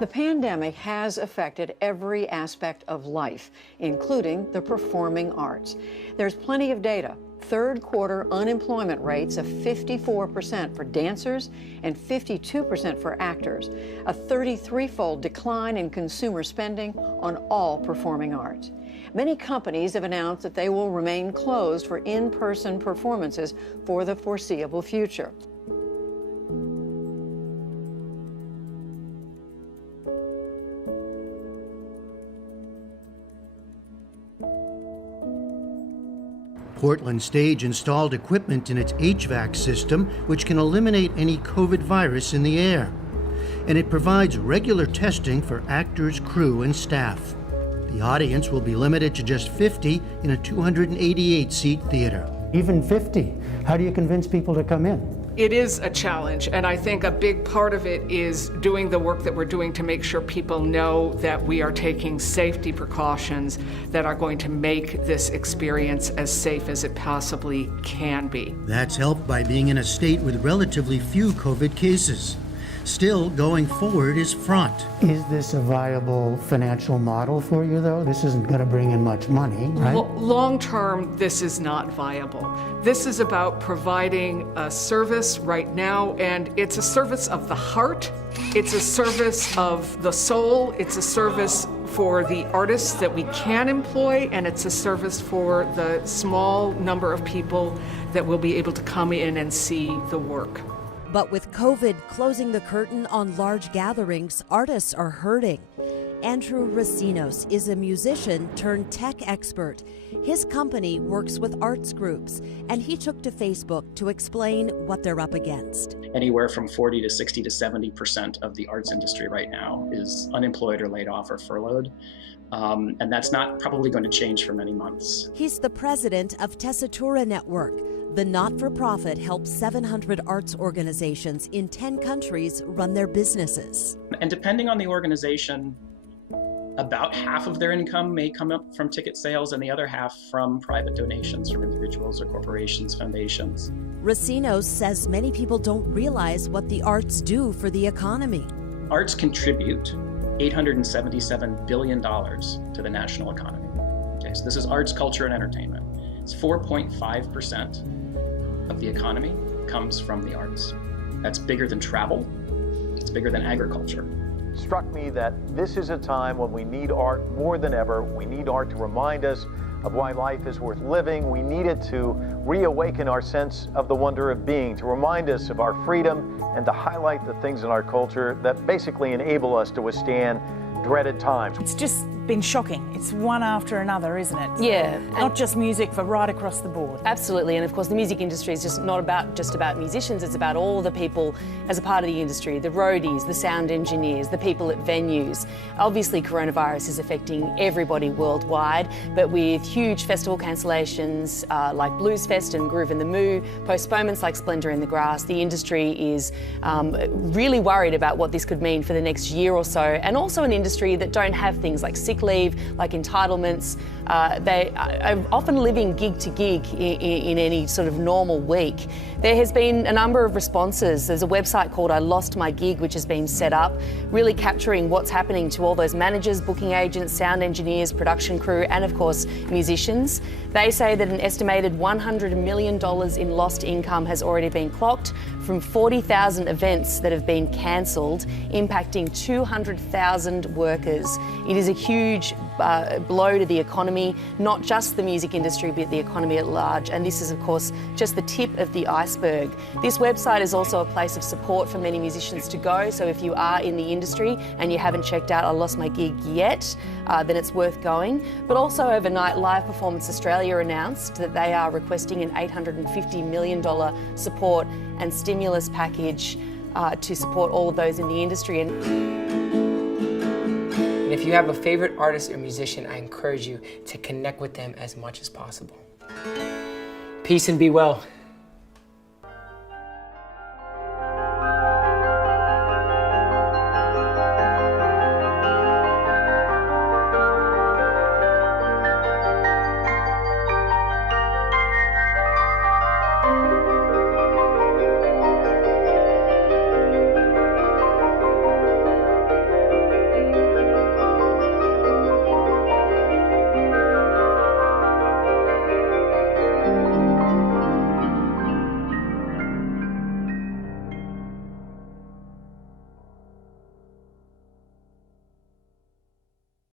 The pandemic has affected every aspect of life, including the performing arts. There's plenty of data. Third quarter unemployment rates of 54% for dancers and 52% for actors, a 33-fold decline in consumer spending on all performing arts. Many companies have announced that they will remain closed for in-person performances for the foreseeable future. Portland Stage installed equipment in its HVAC system which can eliminate any COVID virus in the air. And it provides regular testing for actors, crew, and staff. The audience will be limited to just 50 in a 288-seat theater. Even 50, how do you convince people to come in? It is a challenge, and I think a big part of it is doing the work that we're doing to make sure people know that we are taking safety precautions that are going to make this experience as safe as it possibly can be. That's helped by being in a state with relatively few COVID cases. Still, going forward is fraught. Is this a viable financial model for you, though? This isn't going to bring in much money, right? Long term, this is not viable. This is about providing a service right now, and it's a service of the heart. It's a service of the soul. It's a service for the artists that we can employ, and it's a service for the small number of people that will be able to come in and see the work. But with COVID closing the curtain on large gatherings, artists are hurting. Andrew Racino is a musician turned tech expert. His company works with arts groups, and he took to Facebook to explain what they're up against. Anywhere from 40 to 60 to 70% of the arts industry right now is unemployed or laid off or furloughed. And that's not probably going to change for many months. He's the president of Tessitura Network. The not-for-profit helps 700 arts organizations in 10 countries run their businesses. And depending on the organization, about half of their income may come up from ticket sales and the other half from private donations from individuals or corporations, foundations. Racino says many people don't realize what the arts do for the economy. Arts contribute $877 billion to the national economy. Okay, so this is arts, culture, and entertainment. It's 4.5% of the economy comes from the arts. That's bigger than travel. It's bigger than agriculture. It struck me that this is a time when we need art more than ever. We need art to remind us of why life is worth living. We need it to reawaken our sense of the wonder of being, to remind us of our freedom, and to highlight the things in our culture that basically enable us to withstand dreaded times. It's just been shocking. It's one after another, isn't it? Yeah. Not just music, but right across the board. Absolutely, and of course the music industry is just not about musicians, it's about all the people as a part of the industry, the roadies, the sound engineers, the people at venues. Obviously coronavirus is affecting everybody worldwide, but with huge festival cancellations like Blues Fest and Groove in the Moo, postponements like Splendour in the Grass, the industry is really worried about what this could mean for the next year or so, and also an industry that don't have things like sick leave, like entitlements. They are often living gig to gig in any sort of normal week. There has been a number of responses. There's a website called I Lost My Gig, which has been set up, really capturing what's happening to all those managers, booking agents, sound engineers, production crew, and of course musicians. They say that an estimated $100 million in lost income has already been clocked from 40,000 events that have been cancelled, impacting 200,000 workers. It is a huge blow to the economy, not just the music industry, but the economy at large. And this is, of course, just the tip of the iceberg. This website is also a place of support for many musicians to go. So if you are in the industry and you haven't checked out I Lost My Gig yet, then it's worth going. But also overnight, Live Performance Australia announced that they are requesting an $850 million support and stimulus package to support all of those in the industry. And if you have a favorite artist or musician, I encourage you to connect with them as much as possible. Peace and be well.